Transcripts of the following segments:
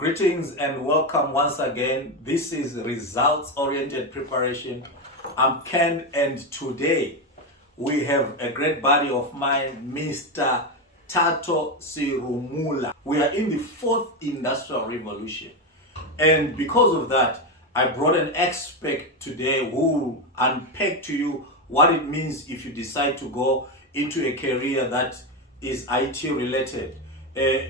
Greetings and welcome once again. This is results-oriented preparation. I'm Ken, and today we have a great buddy of mine, Mr. Thato Serumula. We are in the fourth industrial revolution, and because of that, I brought an expert today who will unpack to you what it means if you decide to go into a career that is IT related.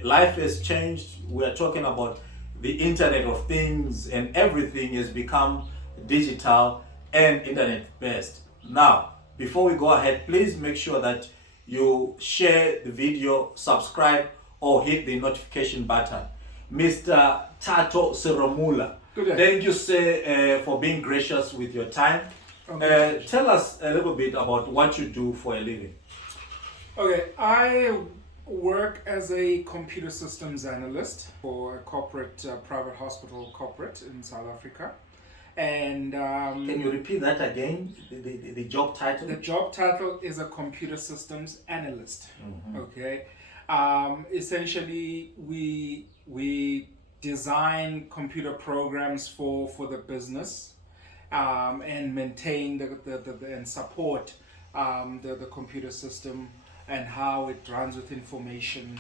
Life has changed. We are talking about the Internet of Things, and everything has become digital and internet based. Now, before we go ahead, please make sure that you share the video, subscribe, or hit the notification button. Mr. Thato Serumula, thank you, sir, for being gracious with your time. Tell us a little bit about what you do for a living. Okay, I work as a computer systems analyst for a corporate, private hospital corporate in South Africa. And can you repeat that again? The job title? The job title is a computer systems analyst. Okay, essentially we design computer programs for the business and maintain and support the computer system and how it runs with information,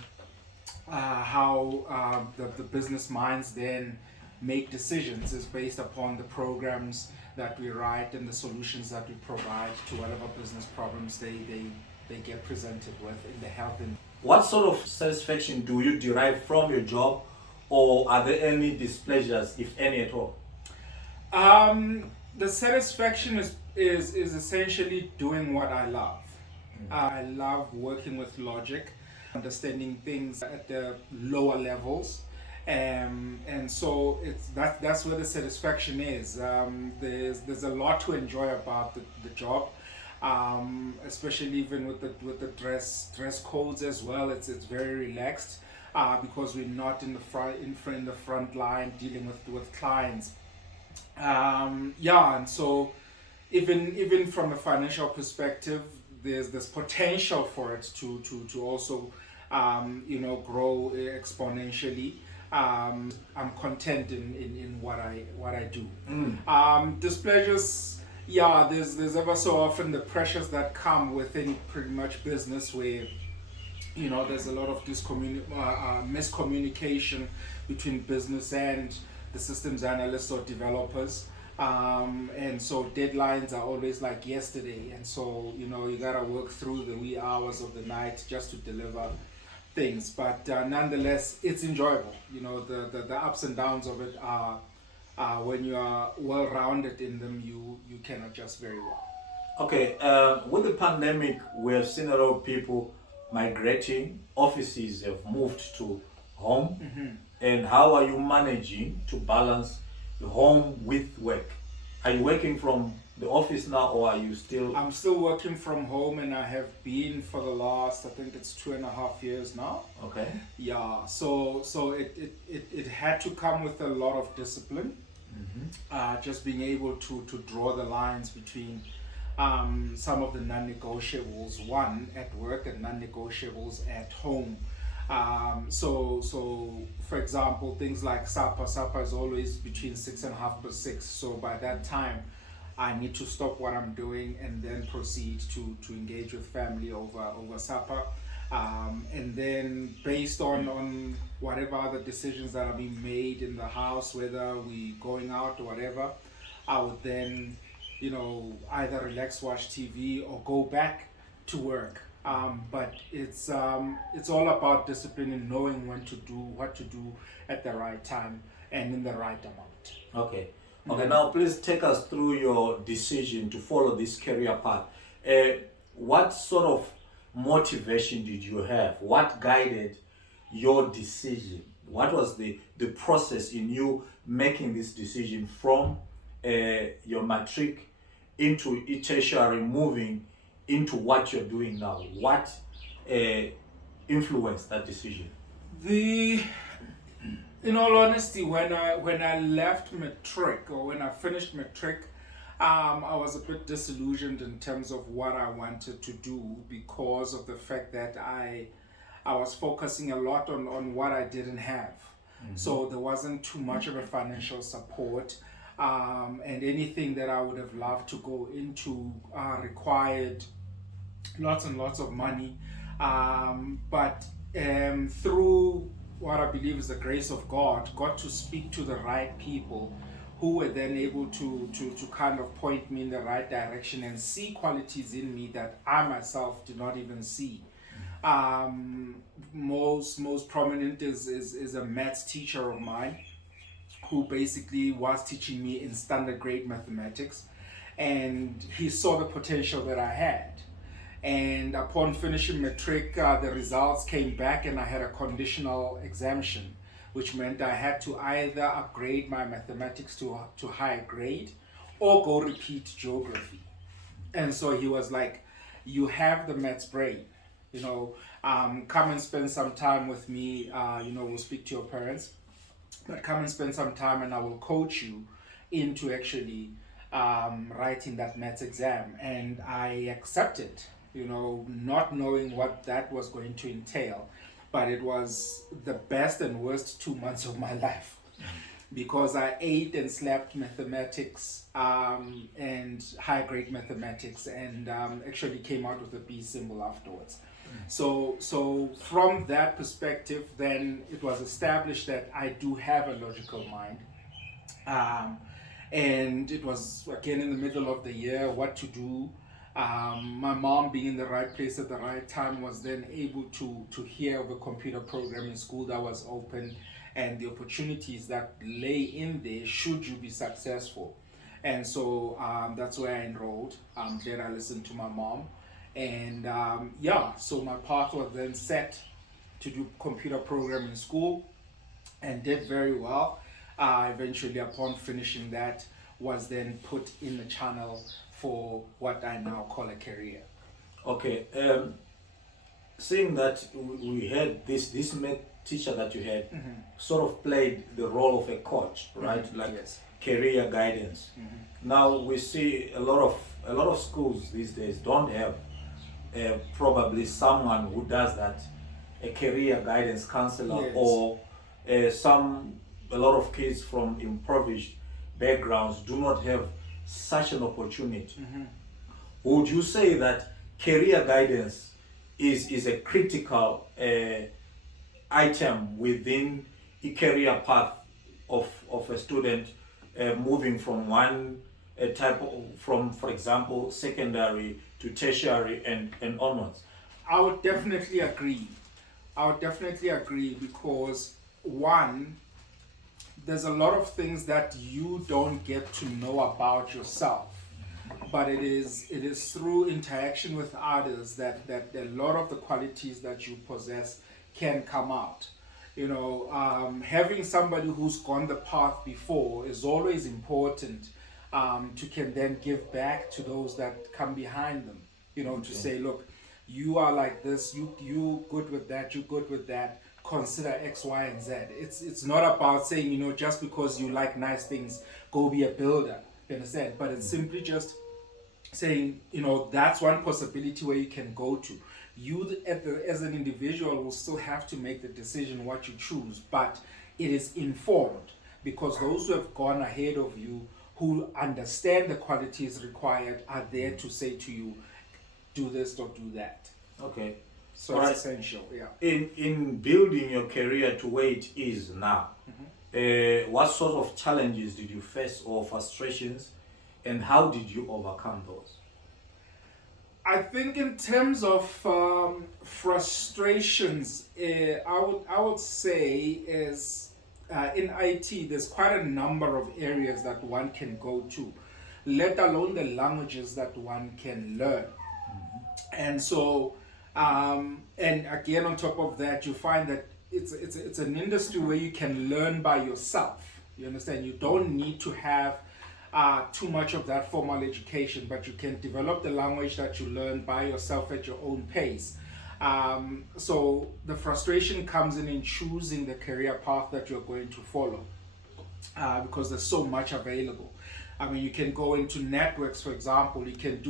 how the business minds then make decisions is based upon the programs that we write and the solutions that we provide to whatever business problems they get presented with in the health. And what sort of satisfaction do you derive from your job, or are there any displeasures, if any at all? The satisfaction is essentially doing what I love. I love working with logic, understanding things at the lower levels, and so that's where the satisfaction is. There's a lot to enjoy about the job, especially even with the dress codes as well. It's very relaxed because we're not in the front line dealing with clients. And so even from a financial perspective, there's potential for it to also grow exponentially. I'm content in what I do. Displeasures, there's ever so often the pressures that come with any pretty much business where there's a lot of miscommunication between business and the systems analysts or developers. And so deadlines are always like yesterday, and so you gotta work through the wee hours of the night just to deliver things. But nonetheless, it's enjoyable. The ups and downs of it are when you are well rounded in them, you can adjust very well. Okay, with the pandemic, we have seen a lot of people migrating. Offices have moved to home. And how are you managing to balance the home with work? Are you working from the office now, or are you still? I'm still working from home, and I have been for the last, I think it's 2.5 years now. Okay. Yeah. So it had to come with a lot of discipline. Just being able to draw the lines between some of the non-negotiables, one at work and non-negotiables at home. So for example, things like Sapa is always between 6.5 to 6. So by that time, I need to stop what I'm doing and then proceed to engage with family over Sapa. And then based on whatever other decisions that are being made in the house, whether we going out or whatever, I would then, either relax, watch TV, or go back to work. But it's all about discipline and knowing when to do what to do at the right time and in the right amount. Okay. Now please take us through your decision to follow this career path. What sort of motivation did you have? What guided your decision? What was the process in you making this decision from your matric into tertiary, moving into what you're doing now? What influenced that decision? In all honesty, when I left matric, or when I finished matric, I was a bit disillusioned in terms of what I wanted to do, because of the fact that I was focusing a lot on what I didn't have. So there wasn't too much of a financial support. And anything that I would have loved to go into required lots and lots of money. But through what I believe is the grace of God, got to speak to the right people who were then able to kind of point me in the right direction and see qualities in me that I myself did not even see. Most prominent is a maths teacher of mine who basically was teaching me in standard grade mathematics, and he saw the potential that I had. And upon finishing matric, the results came back and I had a conditional exemption, which meant I had to either upgrade my mathematics to higher grade or go repeat geography. And so he was like, you have the maths brain, come and spend some time with me, we'll speak to your parents, but come and spend some time and I will coach you into actually writing that maths exam. And I accepted, not knowing what that was going to entail. But it was the best and worst 2 months of my life, because I ate and slept mathematics and high grade mathematics, and actually came out with a B symbol afterwards. So from that perspective, then it was established that I do have a logical mind. And it was again in the middle of the year, what to do. My mom, being in the right place at the right time, was then able to hear of a computer programming school that was open and the opportunities that lay in there should you be successful. And so that's where I enrolled. Then I listened to my mom. And so my path was then set to do computer programming school and did very well. Eventually, upon finishing that, was then put in the channel for what I now call a career. Okay, seeing that we had this math teacher that you had sort of played the role of a coach, right? Like Yes. career guidance. Now we see a lot of schools these days don't have probably someone who does that, a career guidance counselor, Yes. or a lot of kids from impoverished backgrounds do not have such an opportunity. Would you say that career guidance is a critical item within a career path of a student moving from one type of, from, for example, secondary to tertiary and onwards? I would definitely agree. Because one, there's a lot of things that you don't get to know about yourself, but it is through interaction with others that a lot of the qualities that you possess can come out. Having somebody who's gone the path before is always important, to can then give back to those that come behind them. To say, look, you are like this, you good with that, you good with that, consider X, Y, and Z. It's not about saying, just because you like nice things, go be a builder, you understand? But it's simply just saying, that's one possibility where you can go to. You as an individual will still have to make the decision what you choose, but it is informed, because those who have gone ahead of you, who understand the qualities required, are there to say to you, do this or do that. Okay. So it's essential, yeah. In building your career to where it is now, what sort of challenges did you face, or frustrations, and how did you overcome those? I think in terms of frustrations, I would say is in IT, there's quite a number of areas that one can go to, let alone the languages that one can learn. And so, and again, on top of that, you find that it's an industry where you can learn by yourself. You understand? You don't need to have too much of that formal education, but you can develop the language that you learn by yourself at your own pace. So the frustration comes in choosing the career path that you're going to follow, because there's so much available. I mean, you can go into networks, for example. You can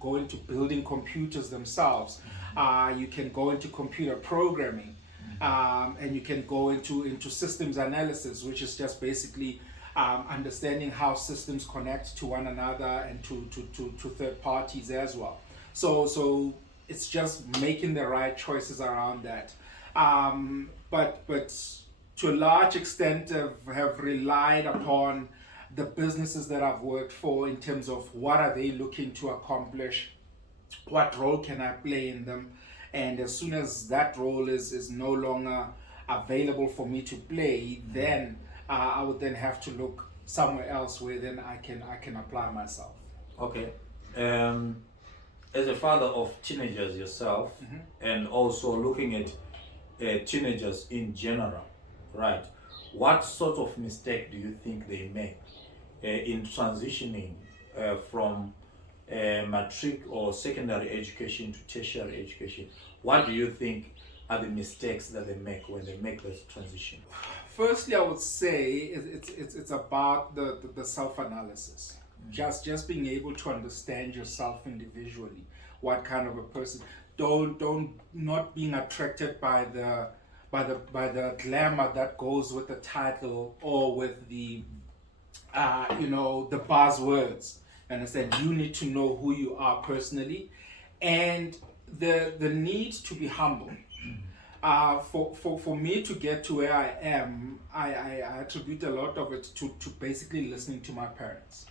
go into building computers themselves. You can go into computer programming. And you can go into systems analysis, which is just basically understanding how systems connect to one another and to third parties as well. So it's just making the right choices around that. But to a large extent have relied upon the businesses that I've worked for in terms of what are they looking to accomplish, what role can I play in them, and as soon as that role is no longer available for me to play, then I would then have to look somewhere else where then I can apply myself. Okay. As a father of teenagers yourself, and also looking at teenagers in general, right? What sort of mistake do you think they make in transitioning from matric or secondary education to tertiary education? What do you think are the mistakes that they make when they make this transition? Firstly, I would say it's about the self-analysis. Just being able to understand yourself individually, what kind of a person. Not being attracted by the glamour that goes with the title or with the the buzzwords. Understand? You need to know who you are personally, and the need to be humble. For me to get to where I am, I attribute a lot of it to basically listening to my parents.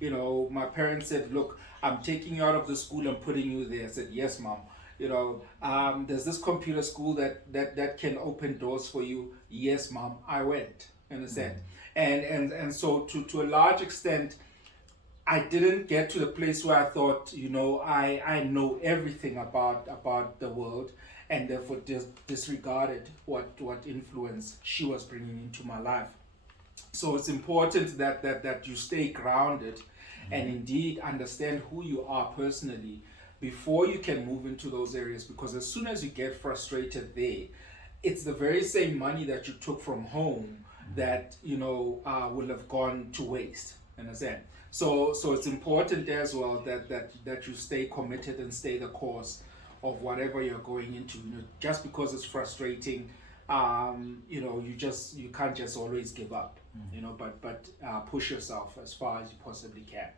My parents said, look, I'm taking you out of the school and putting you there. I said, yes, mom. There's this computer school that can open doors for you. Yes, mom, I went. Understand? And so to a large extent, I didn't get to the place where I thought, I know everything about the world, and therefore disregarded what influence she was bringing into my life. So it's important that you stay grounded and indeed understand who you are personally before you can move into those areas, because as soon as you get frustrated there, it's the very same money that you took from home that will have gone to waste. Understand? So it's important as well that you stay committed and stay the course of whatever you're going into. Just because it's frustrating, you can't just always give up. But push yourself as far as you possibly can.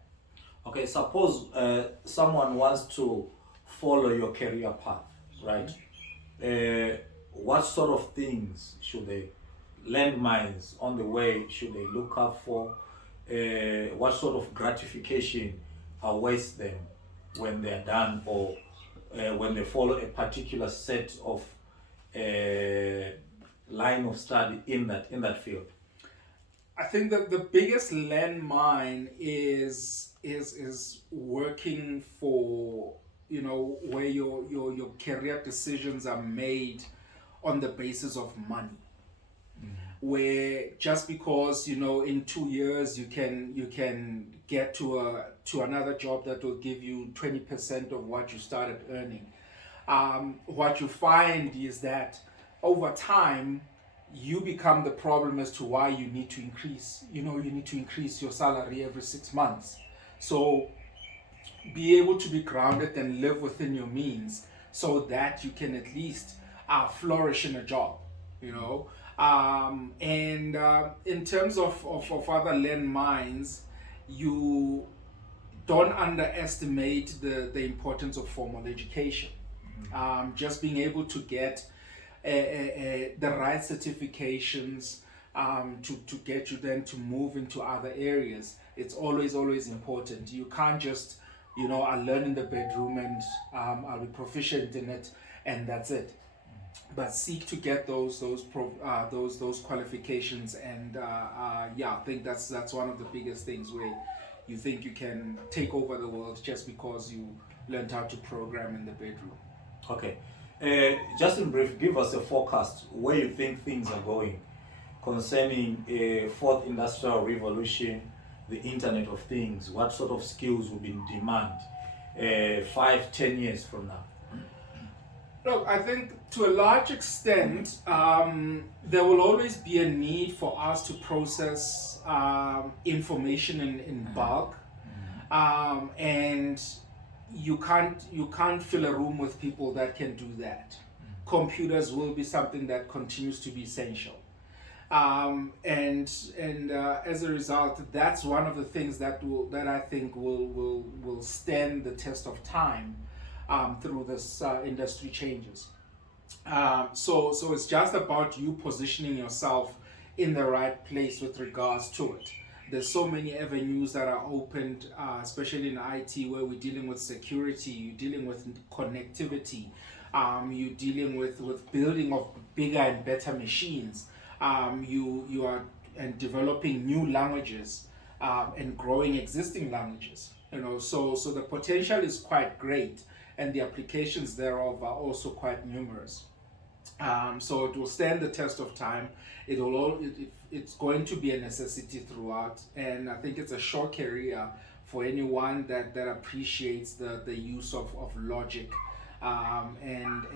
Okay, suppose someone wants to follow your career path, right? What sort of things should they, landmines on the way, should they look out for? What sort of gratification awaits them when they're done, or when they follow a particular set of line of study in that field? I think that the biggest landmine is working for where your career decisions are made on the basis of money. Where just because in 2 years you can get to another job that will give you 20% of what you started earning. What you find is that over time you become the problem as to why you need to increase. You need to increase your salary every 6 months. So be able to be grounded and live within your means so that you can at least flourish in a job. And in terms of other landmines, you don't underestimate the importance of formal education. Just being able to get the right certifications to get you then to move into other areas. It's always important. You can't just I learn in the bedroom and I'll be proficient in it and that's it. But seek to get those qualifications, and I think that's one of the biggest things where you think you can take over the world just because you learned how to program in the bedroom. Okay, just in brief, give us a forecast where you think things are going concerning fourth industrial revolution, the Internet of Things. What sort of skills will be in demand 5-10 years from now? Look, I think to a large extent, there will always be a need for us to process information in bulk, and you can't fill a room with people that can do that. computers will be something that continues to be essential. As a result, that's one of the things that I think will stand the test of time through this industry changes. So it's just about you positioning yourself in the right place with regards to it. There's so many avenues that are opened, especially in IT, where we're dealing with security, you're dealing with connectivity, you're dealing with building of bigger and better machines. You are and developing new languages and growing existing languages. So the potential is quite great, and the applications thereof are also quite numerous. So it will stand the test of time. It's going to be a necessity throughout, and I think it's a short career for anyone that appreciates the use of logic and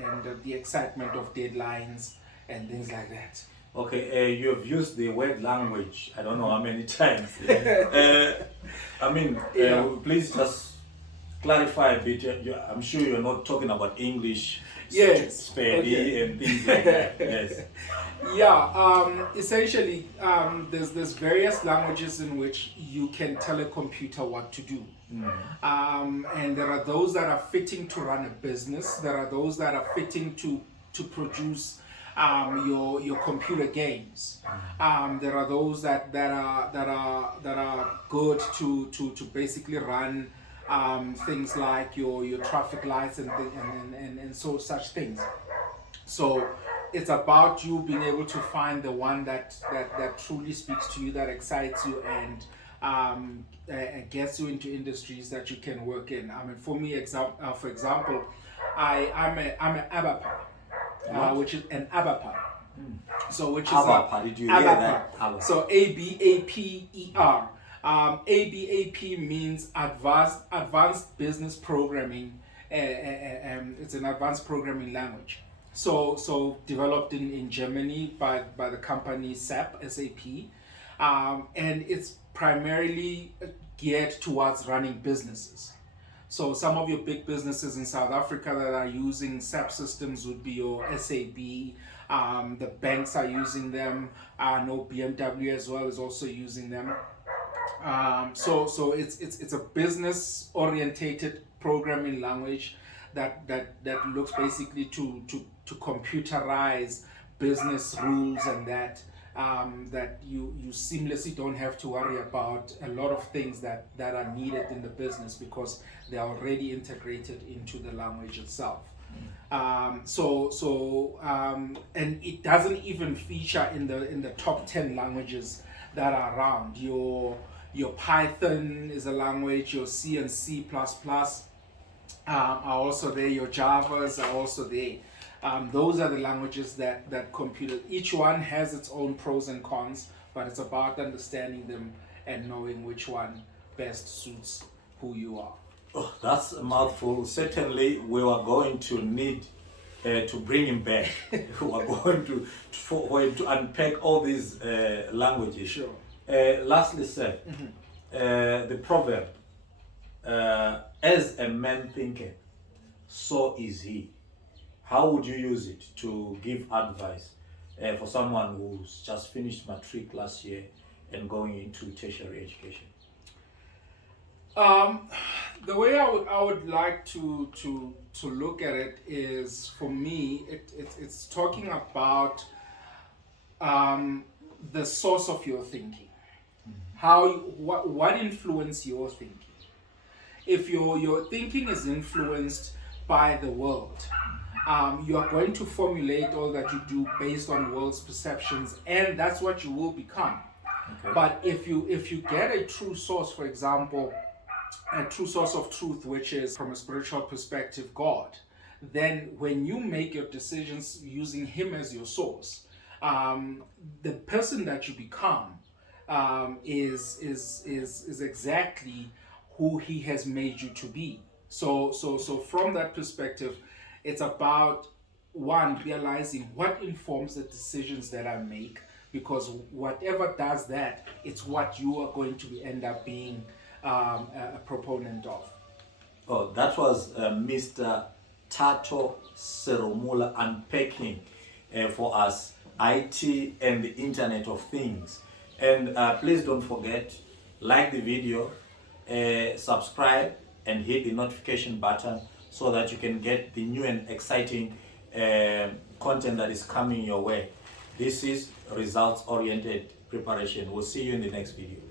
the excitement of deadlines and things like that. Okay, you have used the word language, I don't know how many times. Please just clarify a bit. I'm sure you're not talking about English, yes, okay, and things like that. Yes. Yeah. Essentially, there's various languages in which you can tell a computer what to do. And there are those that are fitting to run a business. There are those that are fitting to produce your computer games. There are those that are good to basically run things like your traffic lights and so such things. So it's about you being able to find the one that truly speaks to you, that excites you, and gets you into industries that you can work in. I mean, for me, for example, I'm an ABAPA, which is an ABAPA. So which is ABAPA. Did you hear that? ABAPA. So ABAPER. ABAP means advanced business programming. It's an advanced programming language. So developed in Germany by the company SAP, and it's primarily geared towards running businesses. So some of your big businesses in South Africa that are using SAP systems would be your SAB. The banks are using them. I know BMW as well is also using them. So it's a business orientated programming language that looks basically to computerize business rules, and that you seamlessly don't have to worry about a lot of things that are needed in the business because they are already integrated into the language itself. And it doesn't even feature in the top 10 languages that are around. Your Python is a language, your C and C++ are also there, your Javas are also there. Those are the languages that computer, each one has its own pros and cons, but it's about understanding them and knowing which one best suits who you are. Oh, that's a mouthful. Certainly, we are going to need to bring him back. We are going for him to unpack all these languages. Sure. Lastly, sir, the proverb, as a man thinketh, so is he. How would you use it to give advice for someone who's just finished matric last year and going into tertiary education? The way I would like to look at it is, for me, it's talking about the source of your thinking. What influenced your thinking? If your thinking is influenced by the world, you are going to formulate all that you do based on the world's perceptions, and that's what you will become. Okay. But if you get a true source, for example, a true source of truth, which is from a spiritual perspective, God, then when you make your decisions using Him as your source, the person that you become is exactly who He has made you to be. So from that perspective, it's about, one, realizing what informs the decisions that I make, because whatever does that, it's what you are going to end up being a proponent of. Oh, that was Mr. Thato Serumula unpacking for us IT and the Internet of Things. And please don't forget, like the video, subscribe and hit the notification button so that you can get the new and exciting content that is coming your way. This is results-oriented preparation. We'll see you in the next video.